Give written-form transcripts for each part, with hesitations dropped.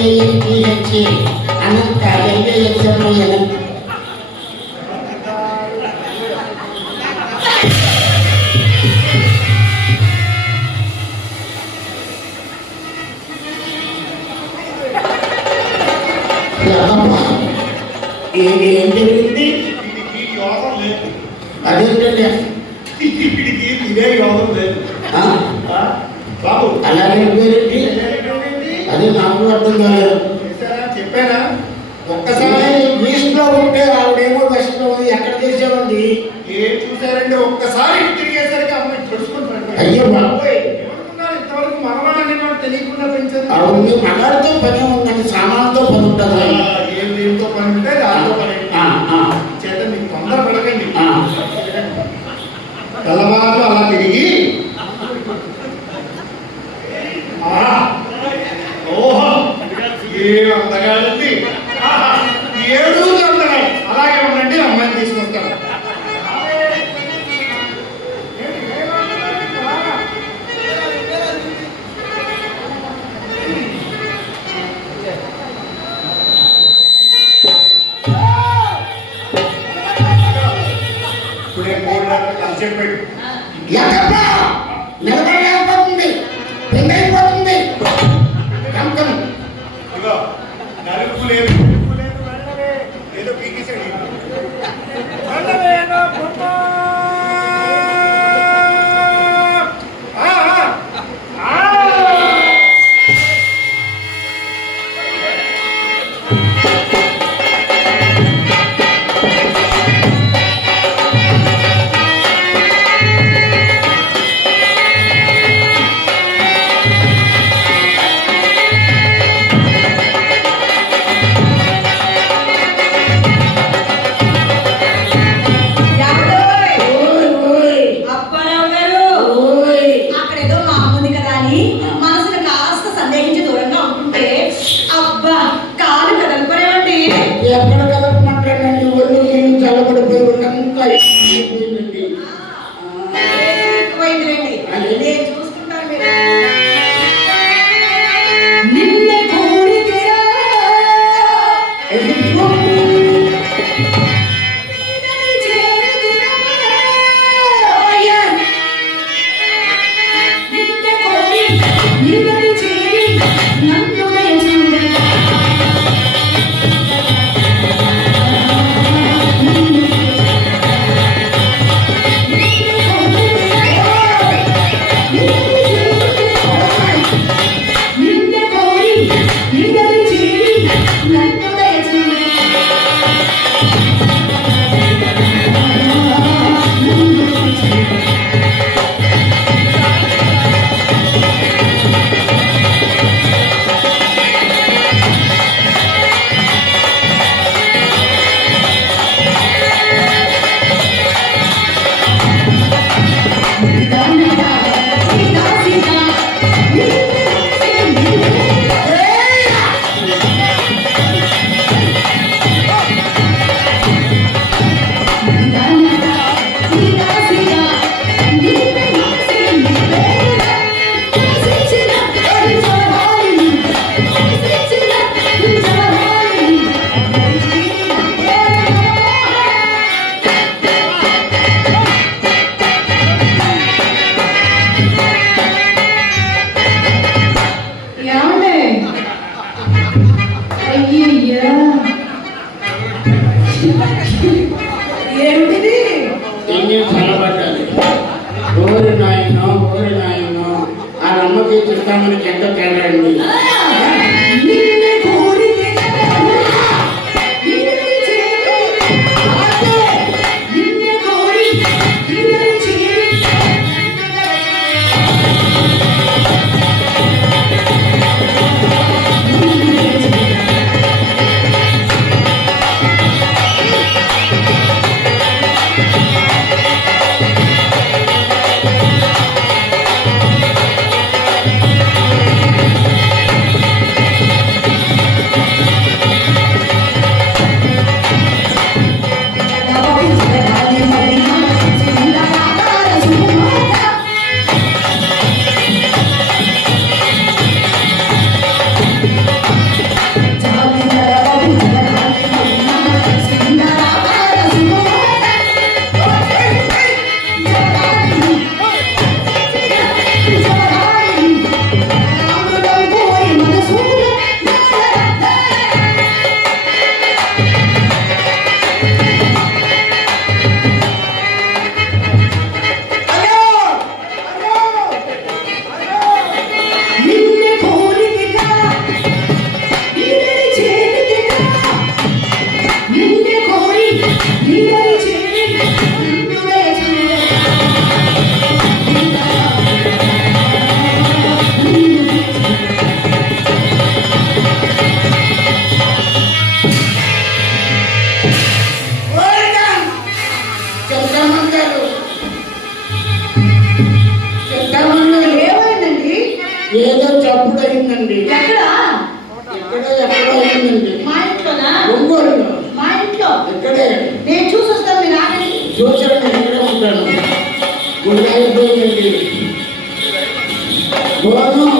LANPHA అనంత LAXMIN ఏం జరిగింది? అదేంటండి ఇదే యోగం లేదు బాబు. అలాగే పేరేంటి? అది నాకు అర్థం కాలేదు. చెప్పానా? ఒక్కసారి ఈస్ట్లో ఉంటే ఆవిడేమో వెస్ట్లో ఉంది. ఎక్కడ చేసామండి? ఏం చూసారంటే ఒక్కసారి తిరిగేసరికి అమ్మాయి తెలుసుకుంటారు. అయ్యో బాబోయ్, ఏమనుకున్నారు? ఇంతవరకు మనవాడు అనేవాడు తెలియకుండా పెంచారు. అవును, మగాడితో పని ఉందని సామాన్తో పని ఉంటుంది. ఏం దీంతో పని ఉంటే దాంతో పని చేత మీకు తొందర పడకండి. తెల్లవారు అలా తిరిగి ఓహో ఏ అందగాడండి, 7 అందగాడు. అలాగే ఉండండి, అమ్మాయిని తీసుకొస్తాను. ఇప్పుడే చెప్పాడు నిలబడలేకపోతుంది, పెళ్ళైపోతుంది. నలుపు లేదు ఏదో పీకేశాడు. ఎక్కడ కలపమంటాడండి? ఒళ్ళు నీళ్ళు చల్లబడిపోయి ఉన్నంత చల్లబడ్డాలి. ఓరి నాయనో, ఓరి నాయనో, ఆ నమ్మకి చిత్తామని ఎంత తేడా అండి. చప్పుడు అయిందండి. ఎక్కడ? ఎక్కడో అయిందండి. మా ఇంట్లోనా? ఒంగోలులో. మా ఇంట్లో. ఎక్కడే? నేను చూసి వస్తాను, మీరు ఆగండి. చూసాను, నేను ఇక్కడే ఉంటాను. గుండె అయిపోయిందండి. భోజనం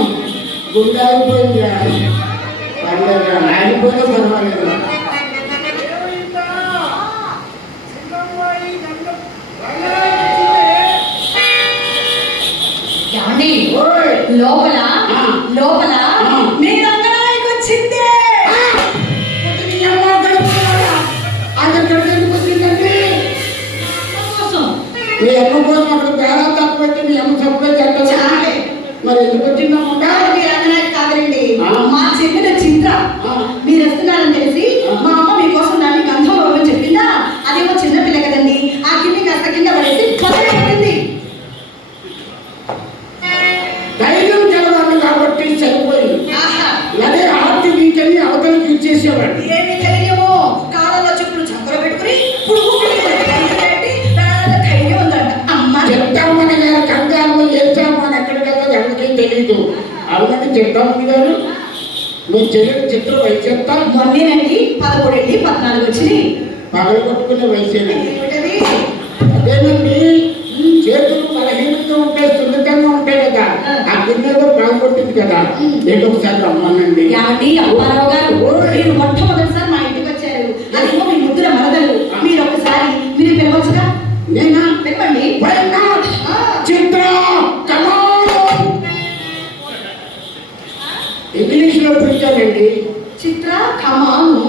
గుండె అయిపోయింది. పర్లేదు, ఆగిపోతే పర్వాలేదు. ఏమండి? ఓయ్! లోపల ఆ. లోపల ఆ. మీ రంగనాయకు వచ్చింది. మీ అమ్మ గడుపుతున్నాడా? అది ఎక్కడికి ఎందుకు వచ్చిందండి? కోసం మీ అమ్మ కోసం అక్కడ బేడా తక్కువ పెట్టి మీ అమ్మ సప్లై చేస్తా. చాలే. మరి ఎందుకు వచ్చిందమ్మ? మీ రంగనాయకు కాదండి, ఆ. మా చెల్లెల చిత్ర. ఆ. మీరు వస్తున్నారని తెలిసి ఆ. మా అమ్మ మీకోసం దాన్ని గంధం ఇవ్వమని చెప్పిందా. అదేమో చిన్నపిల్ల కదండి, ఆ గిన్నె కాస్త కింద పడేసి పక్కన పెట్టింది. ధైర్యం తెలవాలి కాబట్టి సరిపోయింది. ఆహా, అదే ఆర్తి వీకని అవతలకి ఇచ్చేసేవాడు. ఏమి తెలియమో కాళ్ళలో చెప్పులు చక్కర పెట్టుకుని పురుగు పెట్టి ధైర్యం ఉందంట. అమ్మ చెప్తామని గారు కంగారులో చేస్తామని ఎక్కడికెళ్ళో ఎవరికీ తెలియదు. అవునండి చెప్తామని గారు, మీ చెల్లెలు చిత్ర వయసు ఎంత? మొన్నేనండి 13 వెళ్ళి 14 వచ్చినాయి. పగలు కొట్టుకునే వయసేనండి. ఏమిటది? అదేనండి, చేతులు బలహీనంగా ఉంటాయి, సున్నితంగా ఉంటాయి కదా. ఆ గిన్నెలో పగలగొట్టింది కదా. ఏంటి ఒకసారి రమ్మనండి. ఏమండి అప్పారావు గారు, మీరు మొట్టమొదటిసారి మా ఇంటికి వచ్చారు. అదేమో మీ ముద్దుల మరదలు. మీరు ఒకసారి మీరు పిలవచ్చుగా? నేనా? పిలవండి. Why not? ఆ. చిత్ర, come on! ఇంగ్లీష్లో పిలిచానండి. చిత్ర కమాను.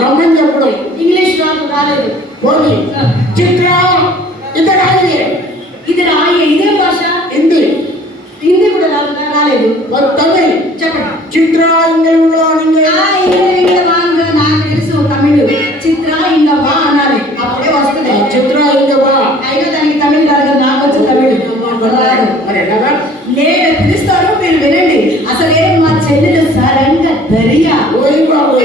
రమ్మని చెప్పడం. ఇంగ్లీష్ రాలేదు. పోనీ చిత్ర ఇద్దరు రాయి. ఇది రాయే, ఇదే భాష. హిందీ హిందీ కూడా రాలేదు. తమిళ్ చెప్పండి. చిత్ర ఇంగ్లీష్లో వాంగ నాకు తెలుసు తమిళ్. చిత్ర ఇంకా వా అనాలి, అప్పుడే వస్తుంది. చిత్ర ఇంకా వా. అయినా దానికి తమిళ్ రాదు కదా, నాకు వచ్చి తమిళ్ రాదు. మరి ఎలాగా? నేను పిలుస్తాను, మీరు వినండి. అసలే మా చెల్లెలు సరంగ దరియా. ఓయ్ బాబు,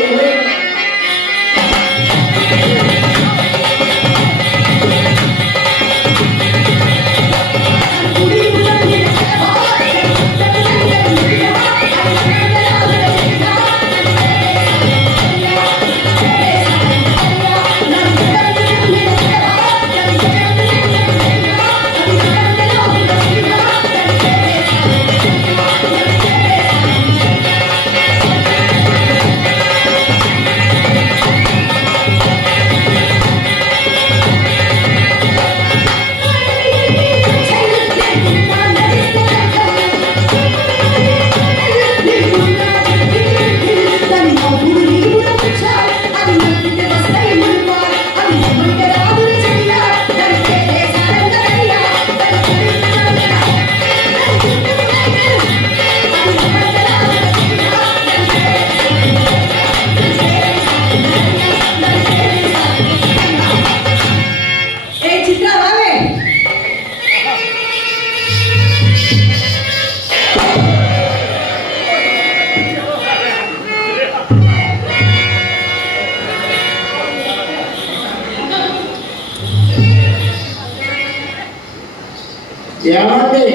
ఏమండి,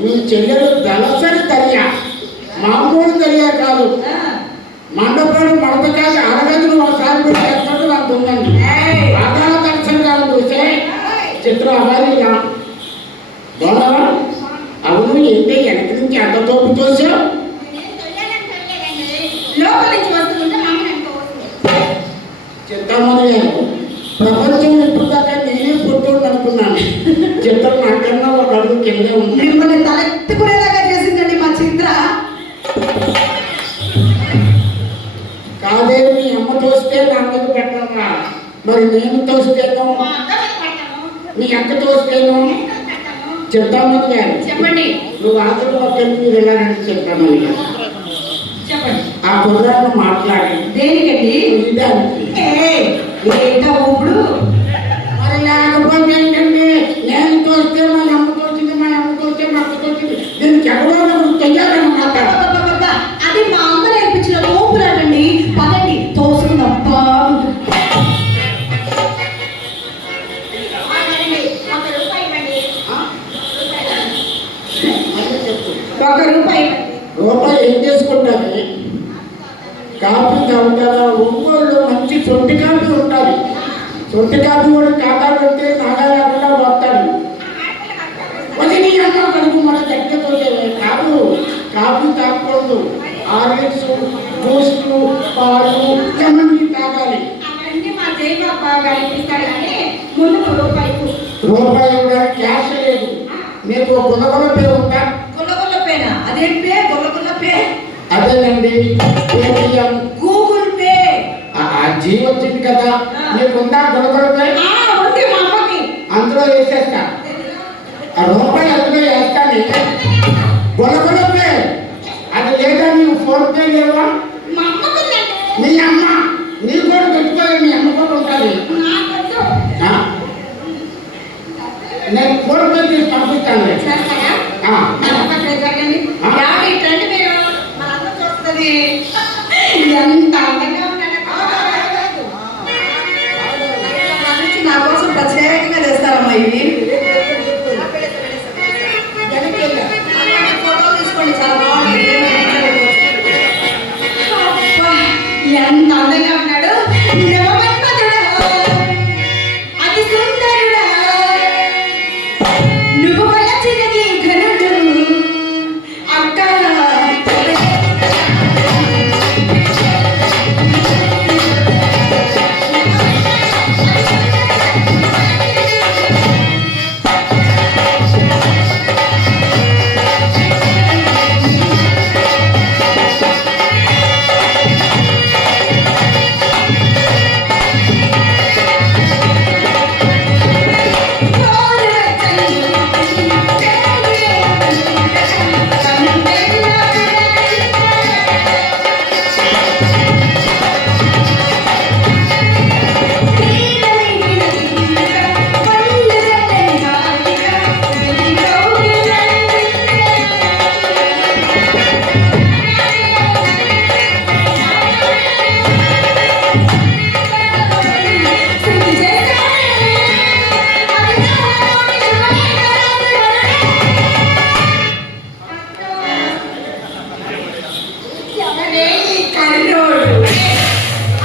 మీ చెల్లెలు దళసరి దర్యా, మామూలు దర్యా కాదు. మండపాలు మడతకాయ అరగదులు ఒకసారి కూడా చేస్తాడు నాకు ఉందండి. ఆధార దర్శనకాలు చూస్తే చిత్ర అవారీగా బాగా. అవును, ఏంటి వెనక నుంచి అంత తోపు తోసావు? లోపల నుంచి వస్తుంటే చిత్రమని గారు, ప్రపంచం ఇప్పుడు దాకా నేనే పుట్టింది అనుకున్నాను. చిత్రం నాకన్నా ఒక అడుగు కిందే ఉంది. మిమ్మల్ని తలెత్తుకునేలాగా చేసిందండి మా చిత్ర. కాదే, మీ అమ్మ తోస్తే నా మీద పెట్టాలా? మరి నేను తోస్తేనో, మీ అక్క తోస్తేనో. చిత్రమని గారు చెప్పండి. నువ్వు ఆఖరి ఒక్కరికి మీరు వెళ్ళాలని చిత్రమని గారు చెప్పండి. ఆ కుర్రాన్ని మాట్లాడి దేనికండి? దానికి ఏంటో ఇప్పుడు మరి లేకపోతే ఏంటండి, నేను తోస్తే మా అమ్మ తోచింది, మా అమ్మ తోస్తే మా అక్క తోచింది. దీనికి ఎవరో తెలియాలన్నమాట. అది మా అమ్మ నేర్పించిన తోపులాటండి. పదండి తోసుకుందాం. రూపాయి. రూపాయి ఏం చేసుకుంటారు? కాఫీ తాగుతారా? ఒంగోలులో మంచి సొంటి కాఫీ ఉంటుంది. సొంటి కాఫీ కూడా కాకా పెడితే నాగా లేకుండా పోతాడు. వదిలి అన్న కడుపు మన దగ్గరతో కాదు. కాఫీ తాగకూడదు. ఆరెంజ్ బూస్ట్ పాలు లెమన్ టీ తాగాలి. అవన్నీ మా జయబాబు బాగా ఇప్పిస్తాడు కానీ ముందు రూపాయి కూడా క్యాష్ లేదు. మీకు గుణగుణ పేరు ఉందా? గుల్లగుల్ల పేన అదేంటి పే? గుల్లగుల్ల పే అదేనండి. Paytm, Google pay. జీ వచ్చింది కదా, మీకుందా గుణగుణ పే? ఉంది మా అమ్మకి. అందులో వేసేస్తా. రూపాయి అందులో వేస్తాను. గుణగుణ పే అది లేదా? నీకు ఫోన్ పే లేవా? మా అమ్మకి మీ అమ్మ నీ కూడా పెట్టుకోవాలి. మీ అమ్మ కూడా ఉంటుంది. నేను ఫోన్ పే చేసి పంపిస్తాను. ఎంత అందంగా ఉన్నాడు. నా కోసం ప్రత్యేకంగా తెస్తారమ్మా ఇవి. ఫోటో తీసుకోండి, చాలా బాగుంది. ఎంత అందంగా ఉన్నాడు. అతి సుందరుడా నువ్వు వలచినది ఘనుడు అక్క.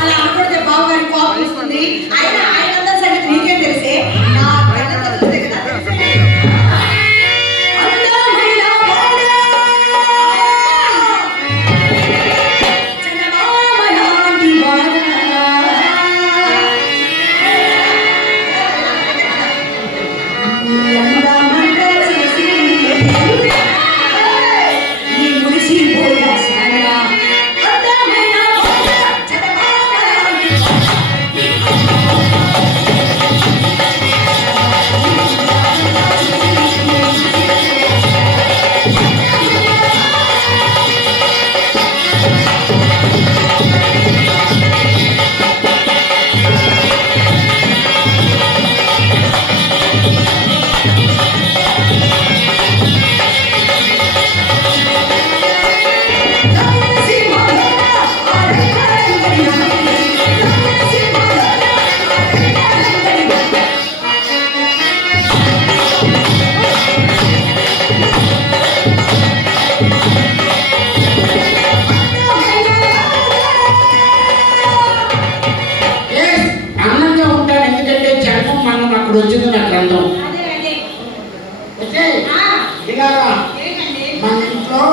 అలా అనుకుంటే బాబు గారి కోపం వస్తుంది. ఆయన అందరి సంగతి నీకేం తెలిసే? నా కళ్ళ తెలిసే కదా. అందమైన వాడా, చందమామ లాంటి వాడా, అందమంతా చూసి నీ మురిసిపోయా సారా. అందమైన వాడా, చందమామ లాంటి ఆనందంగా ఉంటాను. ఎందుకంటే జన్మం మనం అక్కడ వచ్చింది నా గ్రంథం. ఇలా మన ఇంట్లో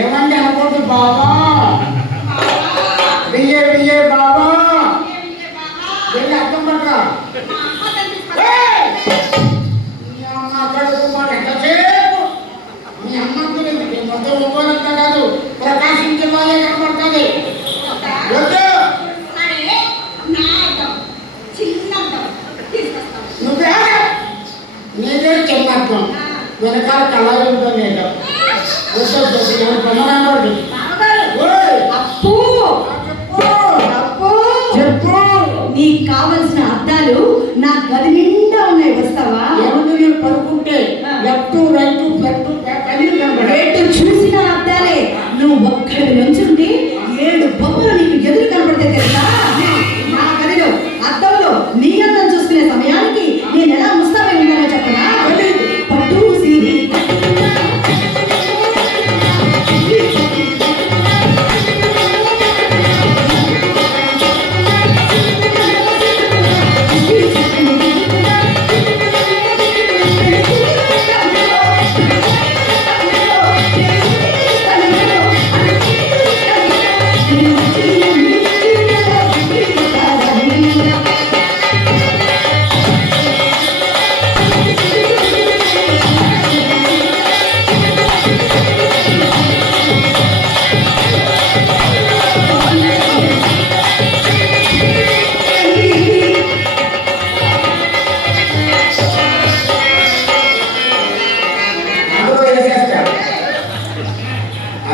ఏమండి అనుకోండి బాబా, బియ్యే బాబా వెళ్ళి అర్థం పడరా. మీ అమ్మ కడుపు మన ఎంతసేపు మీ అమ్మ గురించి మొత్తం ఒంగోలంతా కాదు, ప్రకాశం జిల్లాలే కనపడుతుంది. నువ్వే నీదే చిన్నత్వం, వెనకాల కళాయి ఉంటుంది. నీకు కావలసిన అద్దాలు నా గది నిండా ఉన్నాయి, వస్తావా? ఏమన్నా నేను పడుకుంటే లెఫ్ట్ రైట్ ఫ్రంట్ చూసిన అద్దాలే. నువ్వు ఒక్కడి నుంచుంటే 7 బొమ్మలు నీకు ఎదురు కనపడితే తెలుసా? నా గదిలో అద్దంలో నీ అందం చూసుకునే సమయానికి నేను ఎలా ముస్తాబై ఉన్నానో చెప్పనా? పట్టు సీరి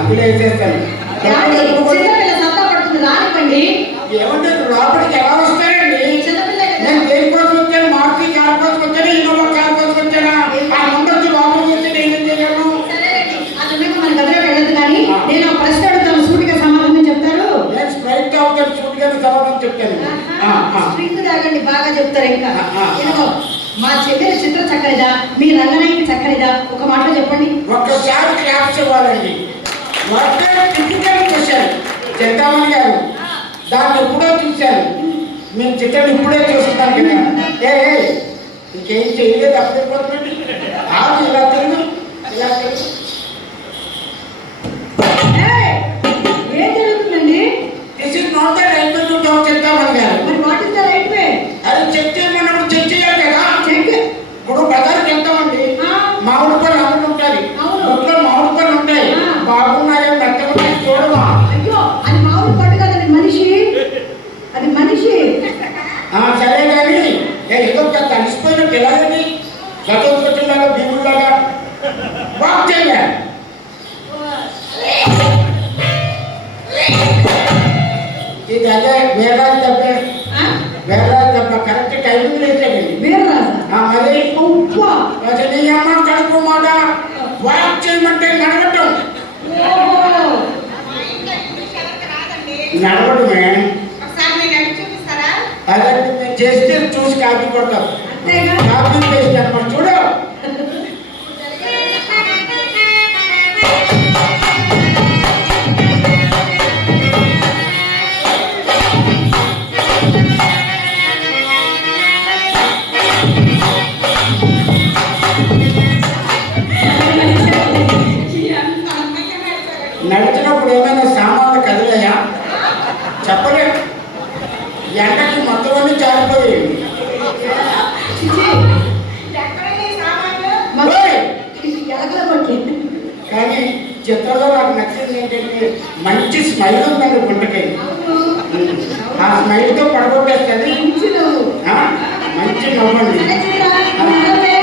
అందులో వేసేస్తాను. ఏమండి? చిన్నపిల్ల సత్తా పడుతుంది రానివ్వండి. ఏమంటే లోపలికి ఎలా వస్తాయండి? చిన్నపిల్ల కదా. నేను దేనికోసం వచ్చాను? మారుతి కార్ కోసం వచ్చాను, ఇన్నోవా కార్ కోసం వచ్చానా? ఆ ముందు వచ్చి లోపలికి వచ్చి నేనేం చేయను? సరేనండి. అది ఉన్నాక మన గదిలోకి వెళ్ళదు కానీ నేను ఒక ప్రశ్న అడుగుతాను, సూటిగా సమాధానం చెప్తారు. నేను స్ట్రైట్ గా ఉంటాను, సూటిగా సమాధానం చెప్తాను. స్ట్రింగ్ తాగండి, బాగా చెప్తారు. ఇంకా ఆ. ఇదిగో, మా చెల్లెల చిత్రం చక్కనిదా, మీ రంగనాయకి చక్కనిదా, ఒక మాటలో చెప్పండి. ఒక్కసారి క్లాప్స్ ఇవ్వాలండి. ఒకే టిపికల్ క్వశ్చన్ చెప్తామని గారు దాన్ని ఎప్పుడో చూశాను. మేము చిత్రం ఇప్పుడే చూస్తున్నాం కదా. ఇంకేం చేయలేదు, అప్పుడైపోతుంది. ఇలా తిరుగు, ఇలా తిరుగు. ఏయ్, ఏం జరుగుతుందండి? This is not the right way to talk చెప్తామని గారు. మరి what is the right way? అది చెక్ చేయమన్నప్పుడు చెక్ చేయాలి కదా. చెక్. ఇప్పుడు బజార్కి వెళ్తామండి, మామిడి పళ్ళు అమ్ముడు ఉంటుంది, అవును. ఇంట్లో మామిడి పళ్ళు ఉంటాయి, బాగున్నాయో మెత్తగా చూడమా. అయ్యో, అది మామూలు పట్టు కదండి, మనిషి. అది మనిషి. సరే కానీ ఏదో పెద్ద అలిసిపోయిన పిల్లలని గతోత్పత్తులాగా భీములాగా వాక్ చేయాలి. ఇది అదే వేరాజు దెబ్బ, ఆ? వేరాజు దెబ్బ కరెక్ట్ టైమింగ్ లేదండి. వీరరాజా. మరి ఉప్పా. అసలు నీ అమ్మ కడుపు మాట వాక్ చేయమంటే నడవటం. ఓహో. నడవడమే అదే మేము చేస్తే చూసి కాపీ కొడతాం. అంతేగా? కాపీ పేస్ట్ అనమాట. చూడు, నడిచినప్పుడు ఏమైనా సామాన్లు కదిలాయా? చెప్పలేదు. ఎండకి మొత్తం అన్ని జారిపోయాయి. చిచి. మరి ఓయ్! ఎలకల పట్టి. కానీ చిత్రంలో నాకు నచ్చింది ఏంటంటే మంచి స్మైల్ ఉందండి గుండెకి. ఆ స్మైల్తో పడగొట్టేస్తుంది. మంచి నువ్వు. మంచి నవ్వండి. సరే చిత్రా, నువ్వు నవ్వే.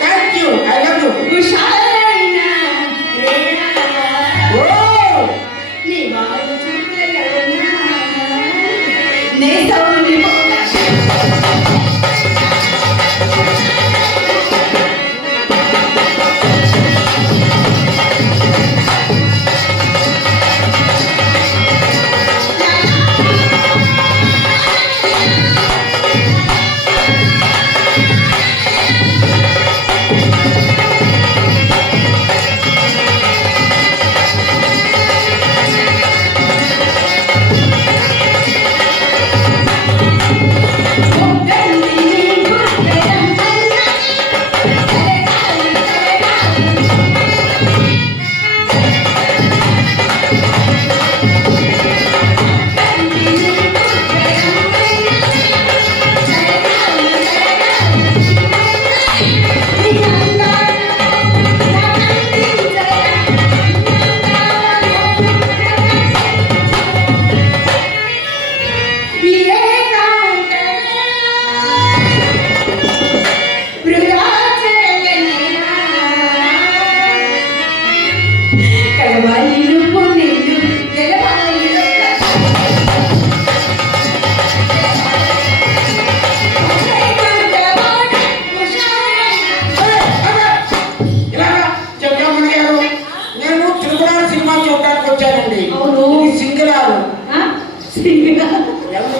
Thank you, I love you. నీ వాళ్ళు చూడలేదన్నా. నే సౌండ్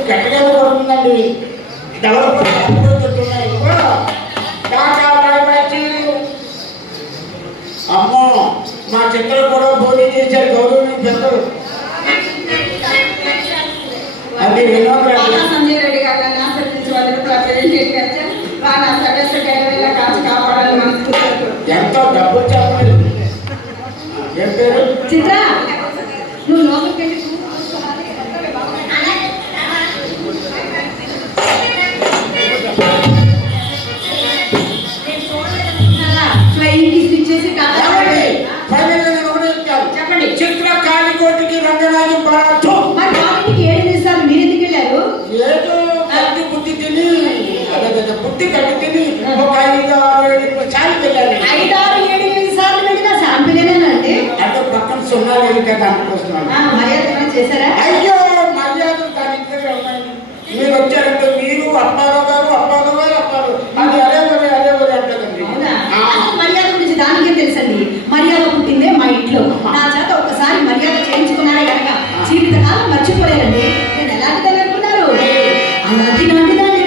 గట్టిగా పడుతుందండి. అమ్మో, మా చిత్రం కూడా భోజనం చేశారు గౌరవం పెద్దలు. అది వినోదరావు సంజయ్ రెడ్డి గారిని ఆశీర్వదించి వాళ్ళకి ప్రజెంట్ చేసి వాళ్ళ సదస్సు గైడవేళ కాచి కాపాడాలని మనస్ఫూర్తిగా ఎంతో డబ్బు చెప్పలేదు. ఏం పేరు? చిత్ర, నువ్వు లోపలికి వెళ్ళి ఫ్లైయింగ్ కిస్ ఇచ్చేసి ఏమండి? ఫైనల్ గా నేను ఒకటే చెప్తాను. చెప్పండి. చిత్ర కాలికోటికి రంగనాథం పరాజు. మరి వాళ్ళకి ఏం చేస్తారు మీరు బుద్ధి కట్టుకుని ఒక 5, 6, 7 సార్లు వెళ్ళాను. 5, 6, 7, 8 సార్లు వెళ్ళినా శాంపిలేనండి. అంటే పక్కన 0 లేదు కదా అనుకొస్తున్నాను. మర్యాద ఏమైనా చేశారా? అయ్యో మర్యాద దాని దగ్గర ఉన్నాయి. మీరు వచ్చారంటే మీరు అప్పారావు గారు అది అదే అంటదండి. మర్యాద గురించి దానికే తెలుసండి. మర్యాద పుట్టిందే మా ఇంట్లో. నా చేత ఒక్కసారి మర్యాద చేయించుకున్నారే కనుక జీవితకాలం మర్చిపోయారండి. నేను ఎలాంటి అనుకున్నారు? అలాంటి నాటి దాన్ని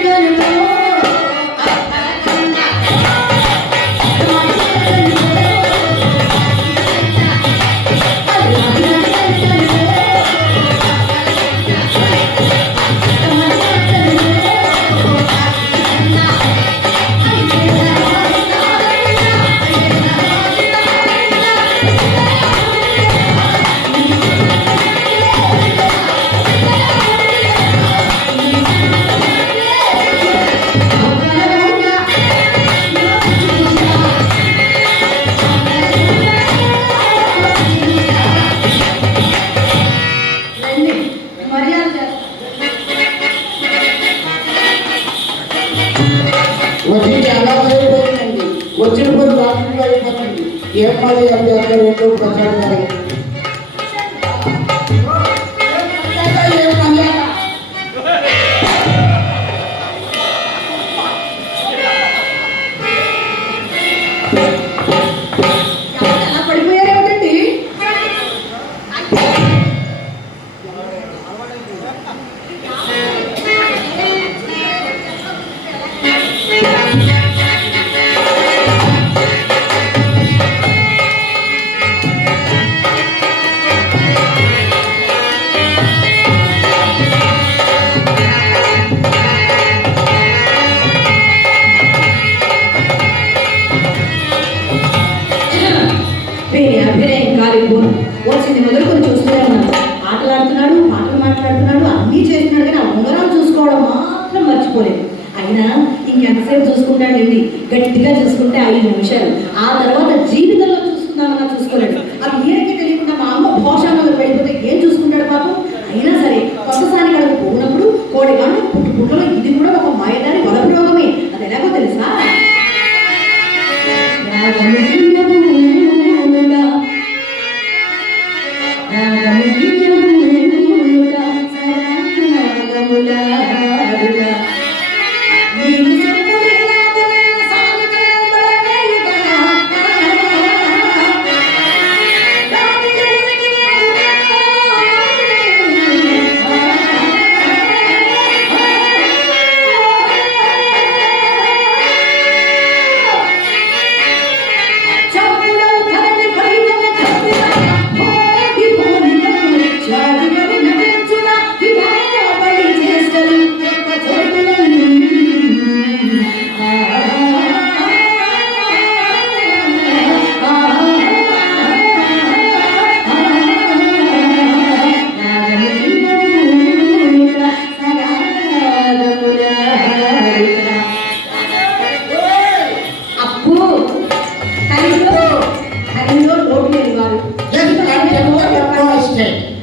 వచ్చి చాలా అయిపోయిందండి. వచ్చిన పని రాకుండా అయిపోతుంది. ఏం మరి అంటే అక్కడ ఏంటో ప్రచారం గారు పడిపోయారేమిటండి? అభినయం కాలిపోను వచ్చింది మొదలుకొని చూస్తూనే ఉన్నాడు. ఆటలాడుతున్నాడు, పాటలు మాట్లాడుతున్నాడు, అన్నీ చేస్తున్నాడు. కానీ ఆ ఉంగరాలు చూసుకోవడం మాత్రం మర్చిపోలేదు. అయినా ఇంకెంతసేపు చూసుకుంటాడండి? గట్టిగా చూసుకుంటే 5 నిమిషాలు. ఆ తర్వాత జీవితంలో చూసుకుందామన్నా చూసుకోలేడు. అది ఈయనకి తెలియకుండా మా అమ్మ భోషాలలో వెళ్ళిపోతే ఏం చూసుకుంటాడు పాపం? అయినా సరే కొత్తసారి కడుపు పోయినప్పుడు కోడిగాను పుట్టుకుంటలో ఇది కూడా ఒక మాయదారి బలప్రయోగమే. అది ఎలాగో తెలుసా?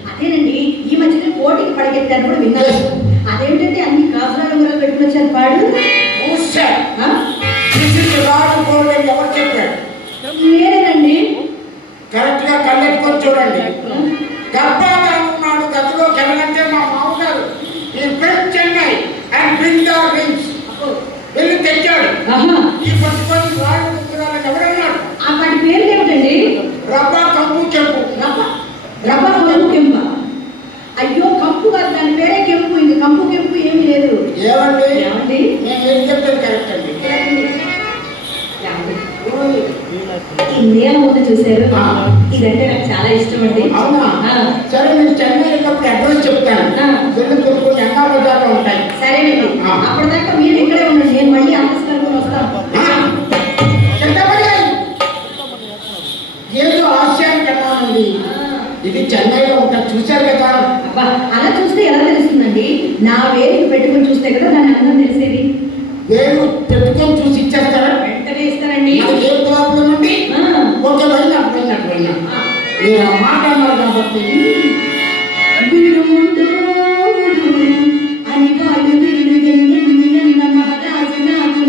అదేనండి, ఈ మధ్యన కోటికి పడగెత్తారు కూడా విన్నారు. అదేంటంటే అన్ని కాసులు ఉంగరాలు పెట్టుకుని వచ్చారు పాడు. ఎవరు చెప్పాడు? మీరేనండి. కరెక్ట్ గా కళ్ళెట్టుకొని చూడండి. గర్భాధానం ఉన్నాడు. గదిలోకి వెళ్ళంటే మా మామగారు ఈ friend Chennai and bring the rings వెళ్ళి తెచ్చాడు. ఈ పట్టుకొని రాడు ఉంగరాలకు ఎవడన్నాడు? వాటి పేర్లు ఏమిటండి? రబ్బా, కంపు, చెంపు. రబ్బా, కంపు, కెంప. అయ్యో కంపు కాదు, దాని పేరే కెంపు. ఇంక కంపు కెంపు ఏమీ లేదు. ఏమండి నేను ఏం చెప్పాను కరెక్ట్ అండి. ఇండియా ముందు చూశారు. ఇదంటే నాకు చాలా ఇష్టం అండి. అవునా? సరే నేను చెన్నై వెళ్ళినప్పుడు అడ్రస్ చెప్తాను. కొన్ని అన్నా బజార్లో ఉంటాయి. సరేనండి, అప్పటిదాకా మీరు ఇక్కడే ఉండండి. నేను మళ్ళీ ఆఫీస్ కనుకొని వస్తాను. ఏదో ఆశయానికి అన్నానండి. ఇది చెన్నైలో ఉంటాను, చూశారు కదా. అబ్బా, అలా చూస్తే ఎలా తెలుస్తుందండి? నా వేలికి పెట్టుకుని చూస్తే కదా దాని అందం తెలిసేది. వేలు పెట్టుకొని చూసి ఇచ్చేస్తారా? వెంటనే ఇస్తానండి. ఏ ప్రాబ్లం అండి? ఒక పోయినా మీరు ఆ మాట అన్నారు కాబట్టి అని వాడు వీడు ఎన్ని అన్న మహారాజు నాకు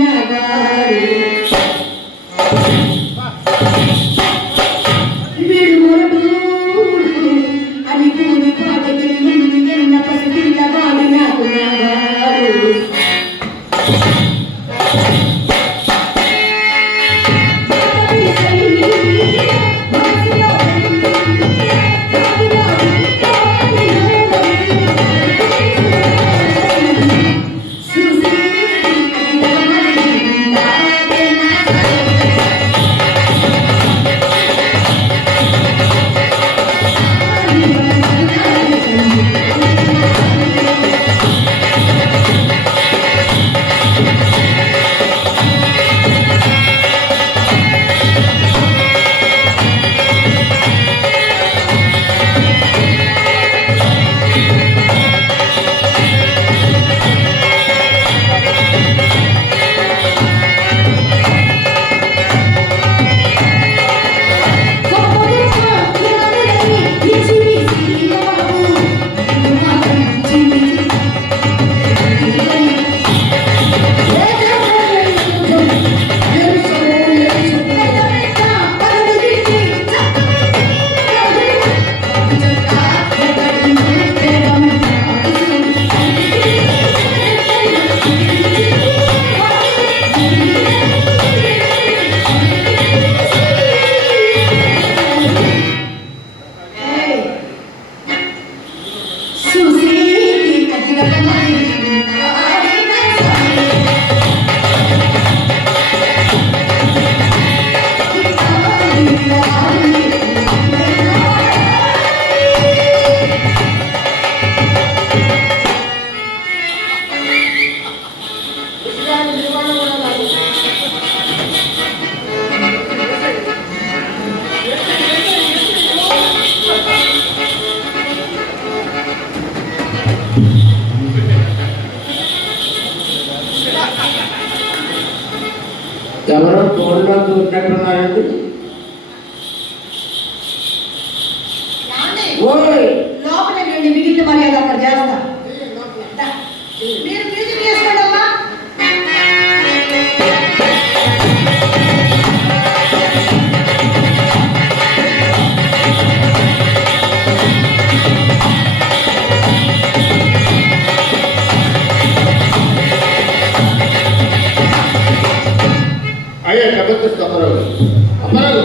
ఎవరో తోడులో దూరినట్టున్నారండి. ఓయ్ లోపల నుండి మిగిలిన మర్యాద అక్కడ చేస్తా. మీరు మ్యూజిక్ చేసుకోండమ్మా. అయ్యా జబర్దస్త్ అమ్మరావు